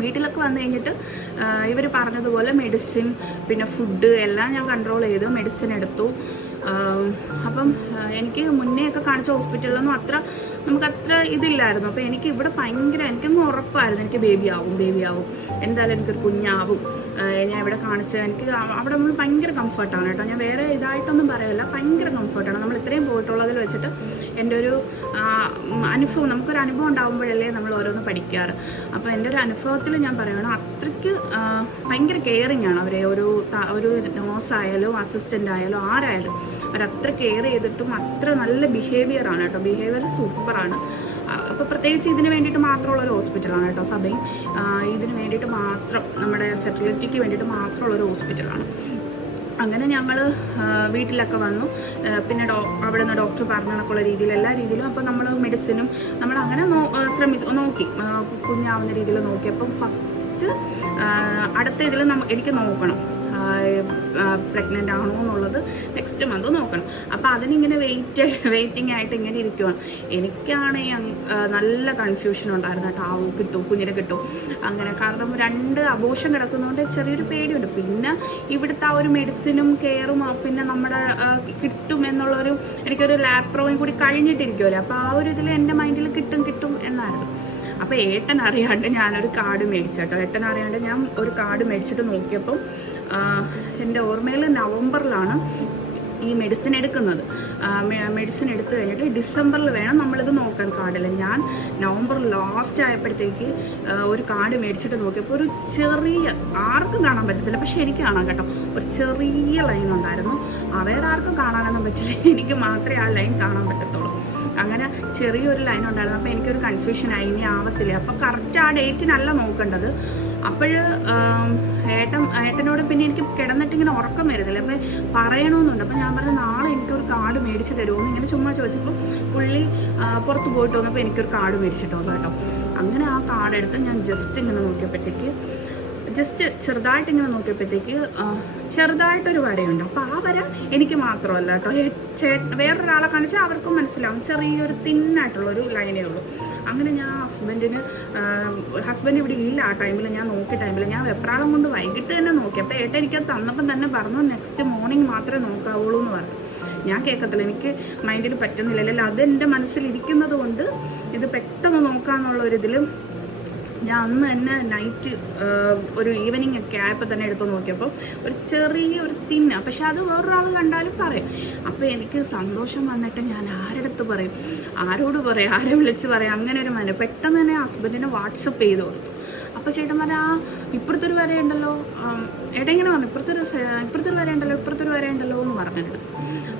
വീട്ടിലൊക്കെ വന്നു കഴിഞ്ഞിട്ട് ഇവർ പറഞ്ഞതുപോലെ മെഡിസിൻ പിന്നെ ഫുഡ് എല്ലാം ഞാൻ കൺട്രോൾ ചെയ്തു മെഡിസിൻ എടുത്തു. അപ്പം എനിക്ക് മുന്നേ ഒക്കെ കാണിച്ച ഹോസ്പിറ്റലിലൊന്നും അത്ര നമുക്ക് അത്ര ഇതില്ലായിരുന്നു. അപ്പോൾ എനിക്ക് ഇവിടെ ഭയങ്കര എനിക്കങ്ങ് ഉറപ്പായിരുന്നു. എനിക്ക് ബേബി ആവും ബേബി ആവും. എന്തായാലും എനിക്കൊരു കുഞ്ഞാവും. ഞാൻ ഇവിടെ കാണിച്ച് എനിക്ക് അവിടെ നമ്മൾ ഭയങ്കര കംഫർട്ടാണ് കേട്ടോ. ഞാൻ വേറെ ഇതായിട്ടൊന്നും പറയല്ല. ഭയങ്കര കംഫർട്ടാണ് നമ്മൾ ഇത്രയും പോയിട്ടുള്ളതിൽ വെച്ചിട്ട് എന്റെ ഒരു അനുഭവം നമുക്കൊരു അനുഭവം ഉണ്ടാകുമ്പോഴല്ലേ നമ്മൾ ഓരോന്ന് പഠിക്കാറ്. അപ്പോൾ എന്റെ ഒരു അനുഭവത്തിൽ ഞാൻ പറയുകയാണ് അത്രയ്ക്ക് ഭയങ്കര കെയറിങ് ആണ് അവരെ. ഒരു ഒരു നോസ് ആയാലും അസിസ്റ്റന്റ് ആയാലും ആരായാലും അവരത്ര കെയർ ചെയ്തിട്ടും അത്ര നല്ല ബിഹേവിയർ ആണ് കേട്ടോ. ബിഹേവിയർ സൂപ്പറാണ് അപ്പോൾ പ്രത്യേകിച്ച് ഇതിന് വേണ്ടിയിട്ട് മാത്രമുള്ള ഒരു ഹോസ്പിറ്റലാണ് കേട്ടോ സഭയും. ഇതിന് വേണ്ടിയിട്ട് മാത്രം നമ്മുടെ ഫെർട്ടിലിറ്റിക്ക് വേണ്ടിയിട്ട് മാത്രമുള്ള ഒരു ഹോസ്പിറ്റലാണ്. അങ്ങനെ ഞങ്ങൾ വീട്ടിലൊക്കെ വന്നു. പിന്നെ ഡോ അവിടെ നിന്ന് ഡോക്ടർ പറഞ്ഞു കണക്കുള്ള രീതിയിൽ എല്ലാ രീതിയിലും അപ്പോൾ നമ്മൾ മെഡിസിനും നമ്മൾ അങ്ങനെ ശ്രമിച്ചു നോക്കി. കുഞ്ഞാവുന്ന രീതിയിൽ നോക്കി. അപ്പം ഫസ്റ്റ് അടുത്ത ഇതിൽ നമ്മൾ എനിക്ക് നോക്കണം. പ്രഗ്നന്റ് ആണോ എന്നുള്ളത് നെക്സ്റ്റ് മന്ത് നോക്കണം. അപ്പോൾ അതിനിങ്ങനെ വെയിറ്റ് വെയിറ്റിംഗ് ആയിട്ട് ഇങ്ങനെ ഇരിക്കുവാണ്. എനിക്കാണെങ്കിൽ നല്ല കൺഫ്യൂഷൻ ഉണ്ടായിരുന്നു കേട്ടോ. ആവും കിട്ടും കുഞ്ഞിനെ കിട്ടും. അങ്ങനെ കാരണം രണ്ട് അബോഷം കിടക്കുന്നതുകൊണ്ട് ചെറിയൊരു പേടിയുണ്ട്. പിന്നെ ഇവിടുത്തെ ആ ഒരു മെഡിസിനും കെയറും പിന്നെ നമ്മുടെ കിട്ടും എന്നുള്ളൊരു എനിക്കൊരു ലാപ്രോയും കൂടി കഴിഞ്ഞിട്ടിരിക്കുമല്ലോ അപ്പോൾ ആ ഒരു ഇതിൽ എന്റെ മൈൻഡിൽ കിട്ടും കിട്ടും എന്നായിരുന്നു. അപ്പോൾ ഏട്ടൻ അറിയാണ്ട് ഞാനൊരു കാർഡ് മേടിച്ചേട്ടോ ഏട്ടൻ അറിയാണ്ട് ഞാൻ ഒരു കാർഡ് മേടിച്ചിട്ട് നോക്കിയപ്പം ആ, എന്റെ ഓർമ്മയിൽ നവംബറിലാണ് ഈ മെഡിസിൻ എടുക്കുന്നത്. മെഡിസിൻ എടുത്തു കഴിഞ്ഞിട്ട് ഡിസംബറിൽ വേണം നമ്മളിത് നോക്കാൻ കാർഡിൽ ഞാൻ നവംബർ ലാസ്റ്റ് ആയപ്പോഴത്തേക്ക് ഒരു കാർഡ് മേടിച്ചിട്ട് നോക്കിയപ്പോൾ ഒരു ചെറിയ ആർക്കും കാണാൻ പറ്റത്തില്ല. പക്ഷെ എനിക്ക് കാണാൻ കേട്ടോ. ഒരു ചെറിയ ലൈൻ ഉണ്ടായിരുന്നു. വേറെ ആർക്കും കാണാനൊന്നും പറ്റില്ല. എനിക്ക് മാത്രമേ ആ ലൈൻ കാണാൻ പറ്റത്തുള്ളൂ. അങ്ങനെ ചെറിയൊരു ലൈൻ ഉണ്ടായിരുന്നു. അപ്പോൾ എനിക്കൊരു കൺഫ്യൂഷനായി ഇനി ആവത്തില്ല. അപ്പോൾ കറക്റ്റ് ആ ഡേറ്റിനല്ല നോക്കേണ്ടത്. അപ്പോൾ ഏട്ടൻ ഏട്ടനോട് പിന്നെ എനിക്ക് കിടന്നിട്ട് ഇങ്ങനെ ഉറക്കം വരുന്നില്ല. അപ്പോൾ പറയണമെന്നുണ്ട് അപ്പോൾ ഞാൻ പറഞ്ഞു നാളെ എനിക്കൊരു കാർഡ് മേടിച്ച് തരുമോ ഇങ്ങനെ ചുമ്മാ ചോദിച്ചപ്പോൾ പുള്ളി പുറത്ത് പോയിട്ട് വന്നപ്പോൾ എനിക്കൊരു കാർഡ് മേടിച്ചിട്ട് കേട്ടോ. അങ്ങനെ ആ കാർഡ് എടുത്ത് ഞാൻ ജസ്റ്റ് ഇങ്ങനെ നോക്കിയപ്പോഴത്തേക്ക് ജസ്റ്റ് ചെറുതായിട്ട് ഇങ്ങനെ നോക്കിയപ്പോഴത്തേക്ക് ചെറുതായിട്ടൊരു വരയുണ്ട്. അപ്പോൾ ആ വര എനിക്ക് മാത്രമല്ല കേട്ടോ. ചേ- വേറൊരാളെ കാണിച്ചാൽ അവർക്കും മനസ്സിലാവും. ചെറിയൊരു തിന്നായിട്ടുള്ളൊരു ലൈനേ ഉള്ളൂ. അങ്ങനെ ഞാൻ ഹസ്ബൻഡിന് ഹസ്ബൻഡ് ഇവിടെ ഇല്ല ആ ടൈമിൽ ഞാൻ നോക്കിയ ടൈമിൽ ഞാൻ വെപ്രാളം കൊണ്ട് വൈകിട്ട് തന്നെ നോക്കി. അപ്പോൾ ഏട്ടൻ എനിക്കത് തന്നപ്പം തന്നെ പറഞ്ഞു നെക്സ്റ്റ് മോർണിംഗ് മാത്രമേ നോക്കാവുള്ളൂ എന്ന് പറഞ്ഞു. ഞാൻ കേൾക്കത്തില്ല. എനിക്ക് മൈൻഡിൽ പറ്റുന്നില്ല. അല്ലെങ്കിൽ അതെന്റെ മനസ്സിലിരിക്കുന്നത് കൊണ്ട് ഇത് പെട്ടെന്ന് നോക്കാമെന്നുള്ളൊരിതിലും ഞാൻ അന്ന് തന്നെ നൈറ്റ് ഒരു ഈവനിങ് ഒക്കെ ആയപ്പോൾ തന്നെ എടുത്തു നോക്കിയപ്പോൾ ഒരു ചെറിയ ഒരു തിന്ന പക്ഷെ അത് വേറൊരാൾ കണ്ടാലും പറയും. അപ്പോൾ എനിക്ക് സന്തോഷം വന്നിട്ട് ഞാൻ ആരെടുത്ത് പറയും? ആരോട് പറയും? ആരെ വിളിച്ച് പറയും? അങ്ങനെ ഒരു മന പെട്ടെന്ന് തന്നെ ഹസ്ബൻഡിനെ വാട്സപ്പ് ചെയ്ത് കൊടുത്തു. അപ്പോൾ ചേട്ടൻ പറഞ്ഞ ആ ഇപ്പുറത്തൊരു വരെയുണ്ടല്ലോ. ഏട്ടാ ഇങ്ങനെ പറഞ്ഞു ഇപ്പുറത്തൊരു ഇപ്പുറത്തൊരു വരെയുണ്ടല്ലോ ഇപ്പുറത്തൊരു വരെയുണ്ടല്ലോ എന്ന് പറഞ്ഞിട്ട്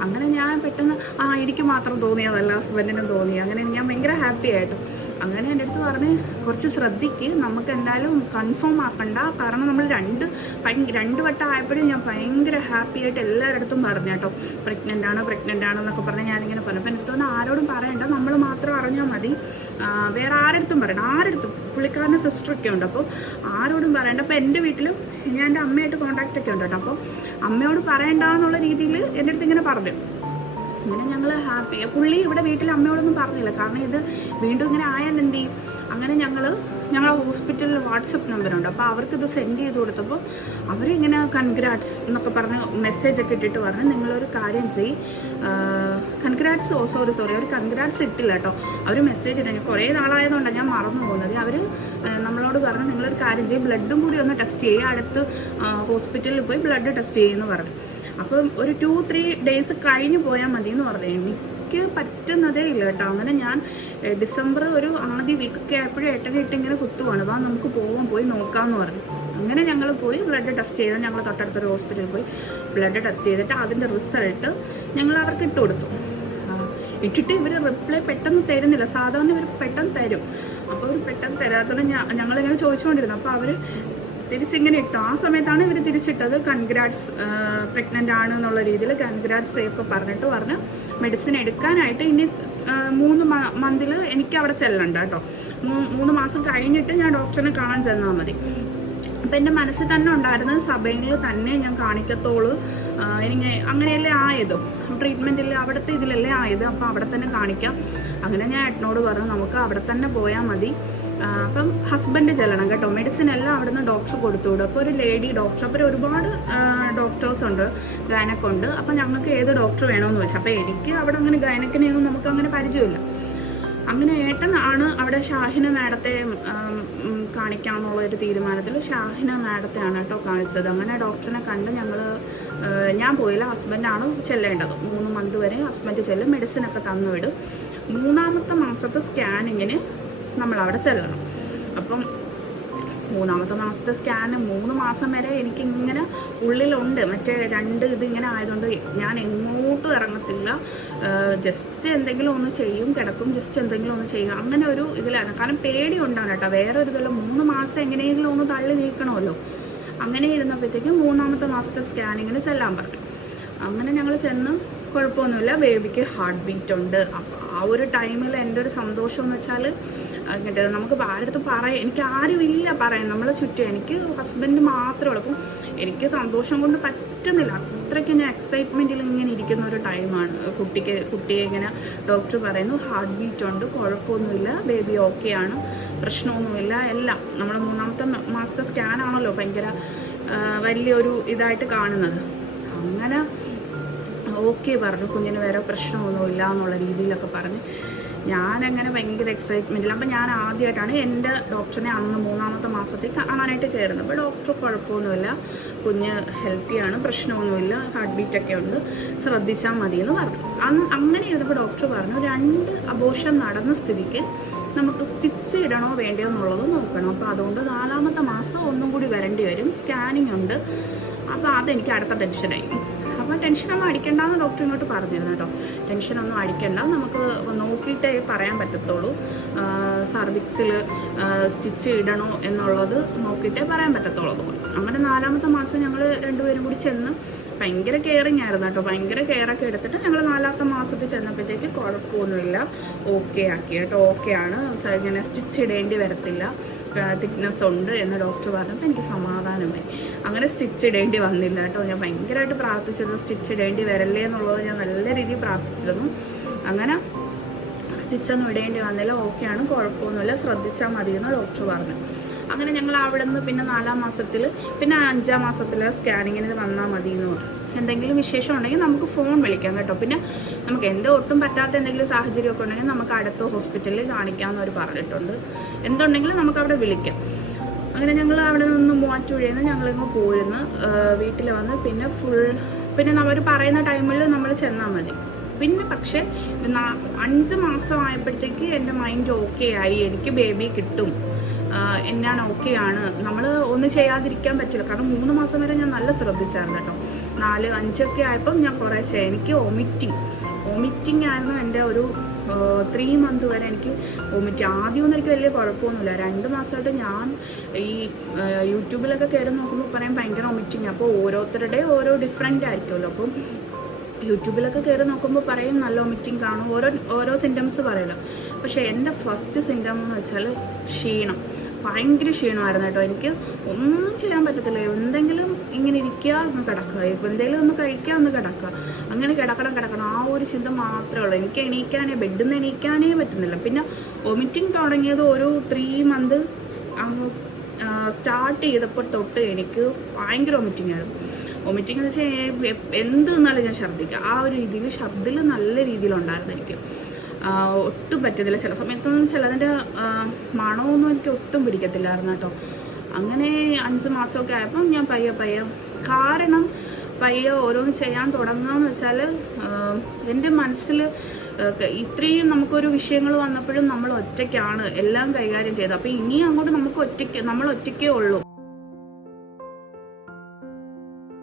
അങ്ങനെ ഞാൻ പെട്ടെന്ന് ആ എനിക്ക് മാത്രം തോന്നിയതല്ല ഹസ്ബൻഡിനും തോന്നി. അങ്ങനെ ഞാൻ ഭയങ്കര ഹാപ്പി ആയിട്ട്. അങ്ങനെ എന്റെ അടുത്ത് പറഞ്ഞ് കുറച്ച് ശ്രദ്ധിക്ക് നമുക്ക് എന്തായാലും കൺഫേം ആക്കണ്ട. കാരണം നമ്മൾ രണ്ട് രണ്ട് വട്ടം ആയപ്പോഴും ഞാൻ ഭയങ്കര ഹാപ്പി ആയിട്ട് എല്ലാവരുടെ പറഞ്ഞു കേട്ടോ. പ്രഗ്നന്റ് ആണ് പ്രഗ്നന്റ് ആണെന്നൊക്കെ പറഞ്ഞ് ഞാനിങ്ങനെ പറഞ്ഞു. അപ്പം എന്റെ അടുത്തൊന്നും ആരോടും പറയണ്ട. നമ്മൾ മാത്രം അറിഞ്ഞാൽ മതി. വേറെ ആരടുത്തും പറയണ്ട. ആരടുത്തും പുള്ളിക്കാരന്റെ സിസ്റ്ററൊക്കെ ഉണ്ട്. അപ്പോൾ ആരോടും പറയണ്ട. അപ്പോൾ എന്റെ വീട്ടിലും ഞാൻ എന്റെ അമ്മയായിട്ട് കോൺടാക്റ്റ് ഒക്കെ ഉണ്ട് കേട്ടോ. അപ്പോൾ അമ്മയോട് പറയണ്ട എന്നുള്ള രീതിയിൽ എന്റെ അടുത്ത് ഇങ്ങനെ പറഞ്ഞു. അങ്ങനെ ഞങ്ങൾ ഹാപ്പി. പുള്ളി ഇവിടെ വീട്ടിൽ അമ്മയോടൊന്നും പറഞ്ഞില്ല. കാരണം ഇത് വീണ്ടും ഇങ്ങനെ ആയാൽ എന്ത് ചെയ്യും? അങ്ങനെ ഞങ്ങൾ ഞങ്ങളെ ഹോസ്പിറ്റലിൽ വാട്സപ്പ് നമ്പറുണ്ട്. അപ്പോൾ അവർക്ക് ഇത് സെൻഡ് ചെയ്ത് കൊടുത്തപ്പോൾ അവരിങ്ങനെ കൺഗ്രാറ്റ്സ് എന്നൊക്കെ പറഞ്ഞ് മെസ്സേജ് ഒക്കെ ഇട്ടിട്ട് പറഞ്ഞ് നിങ്ങളൊരു കാര്യം ചെയ് കൺഗ്രാറ്റ്സ് ഓ സോറി സോറി അവർ കൺഗ്രാറ്റ്സ് ഇട്ടില്ല കേട്ടോ. അവർ മെസ്സേജ് ഇട്ടു. കുറേ നാളായതുകൊണ്ടാണ് ഞാൻ മറന്നു പോകുന്നത്. അവർ നമ്മളോട് പറഞ്ഞ് നിങ്ങളൊരു കാര്യം ചെയ്യും. ബ്ലഡും കൂടി ഒന്ന് ടെസ്റ്റ് ചെയ്യുക അടുത്ത് ഹോസ്പിറ്റലിൽ പോയി ബ്ലഡ് ടെസ്റ്റ് ചെയ്യുമെന്ന് പറഞ്ഞു. അപ്പം ഒരു ടു ത്രീ ഡേയ്സ് കഴിഞ്ഞു പോയാൽ മതി എന്ന് പറഞ്ഞു. എനിക്ക് പറ്റുന്നതേ ഇല്ല കേട്ടോ. അങ്ങനെ ഞാൻ ഡിസംബർ ഒരു ആദ്യ വീക്കൊക്കെ ആയപ്പോഴും ഏട്ടനെ ഇട്ട് ഇങ്ങനെ കുത്തുവാണ്. വാ നമുക്ക് പോവാൻ പോയി നോക്കാമെന്ന് പറഞ്ഞു. അങ്ങനെ ഞങ്ങൾ പോയി ബ്ലഡ് ടെസ്റ്റ് ചെയ്ത് ഞങ്ങൾ തൊട്ടടുത്തൊരു ഹോസ്പിറ്റലിൽ പോയി ബ്ലഡ് ടെസ്റ്റ് ചെയ്തിട്ട് അതിന്റെ റിസൾട്ട് ഞങ്ങൾ അവർക്ക് ഇട്ട് കൊടുത്തു. ഇട്ടിട്ട് ഇവർ റിപ്ലൈ പെട്ടെന്ന് തരുന്നില്ല. സാധാരണ ഇവർ പെട്ടെന്ന് തരും. അപ്പോൾ അവർ പെട്ടെന്ന് തരാത്തോടെ ഞങ്ങളിങ്ങനെ ചോദിച്ചുകൊണ്ടിരുന്നു അപ്പോൾ അവർ തിരിച്ചിങ്ങനെ ഇട്ടു. ആ സമയത്താണ് ഇവർ തിരിച്ചിട്ടത്. കൺഗ്രാറ്റ്സ് പ്രഗ്നന്റ് ആണ് എന്നുള്ള രീതിയിൽ കൺഗ്രാറ്റ്സ് ഒക്കെ പറഞ്ഞിട്ട് പറഞ്ഞ് മെഡിസിൻ എടുക്കാനായിട്ട് ഇനി മൂന്ന് മന്തിൽ എനിക്ക് അവിടെ ചെല്ലണ്ട കേട്ടോ. മൂന്ന് മാസം കഴിഞ്ഞിട്ട് ഞാൻ ഡോക്ടറിനെ കാണാൻ ചെന്നാൽ മതി. അപ്പം എന്റെ മനസ്സിൽ തന്നെ ഉണ്ടായിരുന്നത് സഭയിൽ തന്നെ ഞാൻ കാണിക്കത്തോളൂ. എനിക്ക് അങ്ങനെയല്ലേ ആയത്. ട്രീറ്റ്മെന്റിൽ അവിടുത്തെ ഇതിലല്ലേ ആയത്? അപ്പോൾ അവിടെ തന്നെ കാണിക്കാം. അങ്ങനെ ഞാൻ ഏട്ടനോട് പറഞ്ഞു നമുക്ക് അവിടെ തന്നെ പോയാൽ മതി. അപ്പം ഹസ്ബൻഡ് ചെല്ലണം കേട്ടോ. മെഡിസിൻ എല്ലാം അവിടുന്ന് ഡോക്ടർ കൊടുത്തു വിടും. അപ്പോൾ ഒരു ലേഡി ഡോക്ടർ അപ്പോൾ ഒരുപാട് ഡോക്ടേഴ്സ് ഉണ്ട് ഗൈനക്കുണ്ട് അപ്പം ഞങ്ങൾക്ക് ഏത് ഡോക്ടർ വേണമെന്ന് വെച്ചാൽ അപ്പോൾ എനിക്ക് അവിടെ അങ്ങനെ ഗൈനക്കിനെയൊന്നും നമുക്ക് അങ്ങനെ പരിചയമില്ല. അങ്ങനെ ഏട്ടൻ ആണ് അവിടെ ഷാഹിന മാഡത്തെ കാണിക്കാമെന്നുള്ള ഒരു തീരുമാനത്തിൽ ഷാഹിന മാഡത്തെ ആണ് കേട്ടോ കാണിച്ചത്. അങ്ങനെ ഡോക്ടറിനെ കണ്ട് ഞങ്ങൾ ഞാൻ പോയില്ല ഹസ്ബൻഡാണ് ചെല്ലേണ്ടത്. മൂന്ന് മന്ത് വരെ ഹസ്ബൻഡ് ചെല്ലും മെഡിസിനൊക്കെ തന്നു വിടും. മൂന്നാമത്തെ മാസത്തെ സ്കാനിങ്ങിന് നമ്മൾ അവിടെ ചെല്ലണം. അപ്പം മൂന്നാമത്തെ മാസത്തെ സ്കാന് മൂന്ന് മാസം വരെ എനിക്ക് ഇങ്ങനെ ഉള്ളിലുണ്ട്. മറ്റേ രണ്ട് ഇതിങ്ങനെ ആയതുകൊണ്ട് ഞാൻ എങ്ങോട്ടും ഇറങ്ങത്തില്ല. ജസ്റ്റ് എന്തെങ്കിലും ഒന്ന് ചെയ്യും കിടക്കും ജസ്റ്റ് എന്തെങ്കിലും ഒന്ന് ചെയ്യും. അങ്ങനെ ഒരു ഇതിലാണ്. കാരണം പേടി ഉണ്ടാണ് കേട്ടോ. വേറെ ഒരു ഇതല്ല മൂന്ന് മാസം എങ്ങനെയെങ്കിലും ഒന്ന് തള്ളി നീക്കണമല്ലോ. അങ്ങനെ ഇരുന്നപ്പോഴത്തേക്കും മൂന്നാമത്തെ മാസത്തെ സ്കാനിങ്ങിന് ചെല്ലാൻ പറഞ്ഞു. അങ്ങനെ ഞങ്ങൾ ചെന്ന് കുഴപ്പമൊന്നുമില്ല. ബേബിക്ക് ഹാർട്ട് ബീറ്റ് ഉണ്ട്. അപ്പോൾ ആ ഒരു ടൈമിൽ എന്റെ ഒരു സന്തോഷം എന്ന് വെച്ചാൽ എന്നിട്ട് നമുക്ക് ആരുടെ പറയാം എനിക്ക് ആരും ഇല്ല പറയാൻ. നമ്മളെ ചുറ്റും എനിക്ക് ഹസ്ബൻഡ് മാത്രമേ ഉള്ളൂ. അപ്പം എനിക്ക് സന്തോഷം കൊണ്ട് പറ്റുന്നില്ല. അത്രയ്ക്ക് ഞാൻ എക്സൈറ്റ്മെന്റിൽ ഇങ്ങനെ ഇരിക്കുന്ന ഒരു ടൈമാണ് കുട്ടിക്ക് കുട്ടിയെ ഇങ്ങനെ ഡോക്ടർ പറയുന്നു ഹാർട്ട് ബീറ്റ് ഉണ്ട് കുഴപ്പമൊന്നുമില്ല ബേബി ഓക്കെ ആണ് പ്രശ്നമൊന്നുമില്ല എല്ലാം. നമ്മൾ മൂന്നാമത്തെ മാസത്തെ സ്കാൻ ആണല്ലോ ഭയങ്കര വലിയൊരു ഇതായിട്ട് കാണുന്നത്. അങ്ങനെ ഓക്കെ പറഞ്ഞു. കുഞ്ഞിന് വേറെ പ്രശ്നമൊന്നുമില്ല എന്നുള്ള രീതിയിലൊക്കെ പറഞ്ഞ്. ഞാനങ്ങനെ ഭയങ്കര എക്സൈറ്റ്മെന്റിൽ അപ്പം ഞാൻ ആദ്യമായിട്ടാണ് എന്റെ ഡോക്ടറിനെ അന്ന് മൂന്നാമത്തെ മാസത്തിൽ കാണാനായിട്ട് കയറുന്നത്. അപ്പോൾ ഡോക്ടർ കുഴപ്പമൊന്നുമില്ല. കുഞ്ഞ് ഹെൽത്തിയാണ് പ്രശ്നമൊന്നുമില്ല. ഹാർട്ട് ബീറ്റൊക്കെ ഉണ്ട്. ശ്രദ്ധിച്ചാൽ മതി എന്ന് പറഞ്ഞു. അന്ന് അങ്ങനെ ഇരുന്നപ്പോൾ ഡോക്ടർ പറഞ്ഞു രണ്ട് അബോഷൻ നടന്ന സ്ഥിതിക്ക് നമുക്ക് സ്റ്റിച്ച് ഇടണോ വേണ്ടയോ എന്നുള്ളത് നോക്കണം. അപ്പോൾ അതുകൊണ്ട് നാലാമത്തെ മാസം ഒന്നും കൂടി വരേണ്ടി വരും. സ്കാനിങ് ഉണ്ട്. അപ്പോൾ അതെനിക്ക് അടുത്ത ടെൻഷനായി ടെൻഷനൊന്നും അടിക്കണ്ടെന്ന് ഡോക്ടർ ഇങ്ങോട്ട് പറഞ്ഞിരുന്നു കേട്ടോ. ടെൻഷനൊന്നും അടിക്കണ്ട നമുക്ക് നോക്കിയിട്ടേ പറയാൻ പറ്റത്തുള്ളൂ. സർവിക്സിൽ സ്റ്റിച്ച് ഇടണോ എന്നുള്ളത് നോക്കിയിട്ടേ പറയാൻ പറ്റത്തുള്ളൂ. അങ്ങനെ നാലാമത്തെ മാസം ഞങ്ങൾ രണ്ടുപേരും കൂടി ചെന്ന് ഭയങ്കര കെയറിങ് ആയിരുന്നു കേട്ടോ. ഭയങ്കര ഒക്കെ എടുത്തിട്ട് ഞങ്ങൾ നാലാമത്തെ മാസത്തിൽ ചെന്നപ്പോഴത്തേക്ക് കുഴപ്പമൊന്നുമില്ല. ഓക്കെ ആക്കി കേട്ടോ. ഓക്കെ ആണ്. ഇങ്ങനെ സ്റ്റിച്ച് ഇടേണ്ടി വരത്തില്ല. തിക്നെസ് ഉണ്ട് എന്ന് ഡോക്ടർ പറഞ്ഞപ്പോൾ എനിക്ക് സമാധാനമായി അങ്ങനെ സ്റ്റിച്ച് ഇടേണ്ടി വന്നില്ല കേട്ടോ. ഞാൻ ഭയങ്കരമായിട്ട് പ്രാർത്ഥിച്ചിരുന്നു. സ്റ്റിച്ച് ഇടേണ്ടി വരല്ലേ എന്നുള്ളത് ഞാൻ നല്ല രീതിയിൽ പ്രാർത്ഥിച്ചിരുന്നു. അങ്ങനെ സ്റ്റിച്ചൊന്നും ഇടേണ്ടി വന്നില്ല. ഓക്കെയാണ് കുഴപ്പമൊന്നുമില്ല. ശ്രദ്ധിച്ചാൽ മതി എന്ന് ഡോക്ടർ പറഞ്ഞു. അങ്ങനെ ഞങ്ങൾ അവിടെ നിന്ന് പിന്നെ നാലാം മാസത്തിൽ പിന്നെ അഞ്ചാം മാസത്തിൽ സ്കാനിങ്ങിന് വന്നാൽ മതി എന്ന് പറഞ്ഞു. എന്തെങ്കിലും വിശേഷം ഉണ്ടെങ്കിൽ നമുക്ക് ഫോൺ വിളിക്കാം കേട്ടോ. പിന്നെ നമുക്ക് എന്തോ ഒട്ടും പറ്റാത്ത എന്തെങ്കിലും സാഹചര്യമൊക്കെ ഉണ്ടെങ്കിൽ നമുക്ക് അടുത്ത ഹോസ്പിറ്റലിൽ കാണിക്കാമെന്ന് അവർ പറഞ്ഞിട്ടുണ്ട്. എന്തുണ്ടെങ്കിലും നമുക്ക് അവിടെ വിളിക്കാം. അങ്ങനെ ഞങ്ങൾ അവിടെ നിന്ന് മൂവാറ്റുപുഴയിൽ നിന്ന് ഞങ്ങളിങ്ങ് പോയിരുന്നു വീട്ടിൽ വന്ന് പിന്നെ ഫുൾ പിന്നെ അവർ പറയുന്ന ടൈമിൽ നമ്മൾ ചെന്നാൽ മതി. പിന്നെ പക്ഷേ അഞ്ച് മാസമായപ്പോഴത്തേക്ക് എന്റെ മൈൻഡ് ഓക്കെ ആയി. എനിക്ക് ബേബി കിട്ടും. ഞാൻ ഓക്കെ ആണ് നമ്മൾ ഒന്നും ചെയ്യാതിരിക്കാൻ പറ്റില്ല. കാരണം മൂന്ന് മാസം വരെ ഞാൻ നല്ല ശ്രദ്ധിച്ചായിരുന്നു കേട്ടോ. നാല് അഞ്ചൊക്കെ ആയപ്പം ഞാൻ കുറേശ്ശെ എനിക്ക് ഒമിറ്റിങ് ഒമിറ്റിങ് ആയിരുന്നു എന്റെ ഒരു ത്രീ മന്ത് വരെ എനിക്ക് ഒമിറ്റ് ആദ്യമൊന്നും എനിക്ക് വലിയ കുഴപ്പമൊന്നുമില്ല. രണ്ട് മാസമായിട്ട് ഞാൻ ഈ യൂട്യൂബിലൊക്കെ കയറി നോക്കുമ്പോൾ പറയാൻ ഭയങ്കര ഒമിറ്റിങ് അപ്പോൾ ഓരോരുത്തരുടെ ഓരോ ഡിഫറെന്റ് ആയിരിക്കുമല്ലോ. അപ്പം യൂട്യൂബിലൊക്കെ കയറി നോക്കുമ്പോൾ പറയും നല്ല ഒമിറ്റിങ് കാണും. ഓരോ ഓരോ സിംറ്റംസ് പറയല്ലോ. പക്ഷേ എന്റെ ഫസ്റ്റ് സിംറ്റം എന്ന് വെച്ചാൽ ക്ഷീണം. ഭയങ്കര ക്ഷീണമായിരുന്നു കേട്ടോ. എനിക്ക് ഒന്നും ചെയ്യാൻ പറ്റത്തില്ല. എന്തെങ്കിലും ഇങ്ങനെ ഇരിക്കുക ഒന്ന് കിടക്കുക. ഇപ്പം എന്തെങ്കിലും ഒന്ന് കഴിക്കുക ഒന്ന് കിടക്കുക. അങ്ങനെ കിടക്കണം കിടക്കണം. ആ ഒരു ചിന്ത മാത്രമേ ഉള്ളൂ. എനിക്ക് എണീക്കാനേ ബെഡിൽ നിന്ന് എണീക്കാനേ പറ്റുന്നില്ല. പിന്നെ വൊമിറ്റിംഗ് തുടങ്ങിയത് ഒരു ത്രീ മന്ത് സ്റ്റാർട്ട് ചെയ്തപ്പോൾ തൊട്ട് എനിക്ക് ഭയങ്കര വൊമിറ്റിംഗ് ആയിരുന്നു. വൊമിറ്റിംഗ് എന്ന് വെച്ചാൽ എന്ത് എന്നാലും ഞാൻ ഛർദ്ദിക്കുക ആ ഒരു രീതിയിൽ ഛർദ്ദിൽ നല്ല രീതിയിലുണ്ടായിരുന്നു എനിക്ക്. ഒട്ടും പറ്റത്തില്ല ചില സമയത്തൊന്നും ചിലതിന്റെ മണമൊന്നും എനിക്ക് ഒട്ടും പിടിക്കത്തില്ലായിരുന്നു കേട്ടോ. അങ്ങനെ അഞ്ച് മാസമൊക്കെ ആയപ്പം ഞാൻ പയ്യെ പയ്യെ കാരണം പയ്യെ ഓരോന്ന് ചെയ്യാൻ തുടങ്ങുകയെന്ന് വെച്ചാൽ എന്റെ മനസ്സിൽ ഇത്രയും നമുക്കൊരു വിഷയങ്ങൾ വന്നപ്പോഴും നമ്മൾ ഒറ്റയ്ക്കാണ് എല്ലാം കൈകാര്യം ചെയ്തത്. അപ്പോൾ ഇനി അങ്ങോട്ട് നമുക്ക് ഒറ്റയ്ക്ക് നമ്മൾ ഒറ്റയ്ക്കേ ഉള്ളൂ.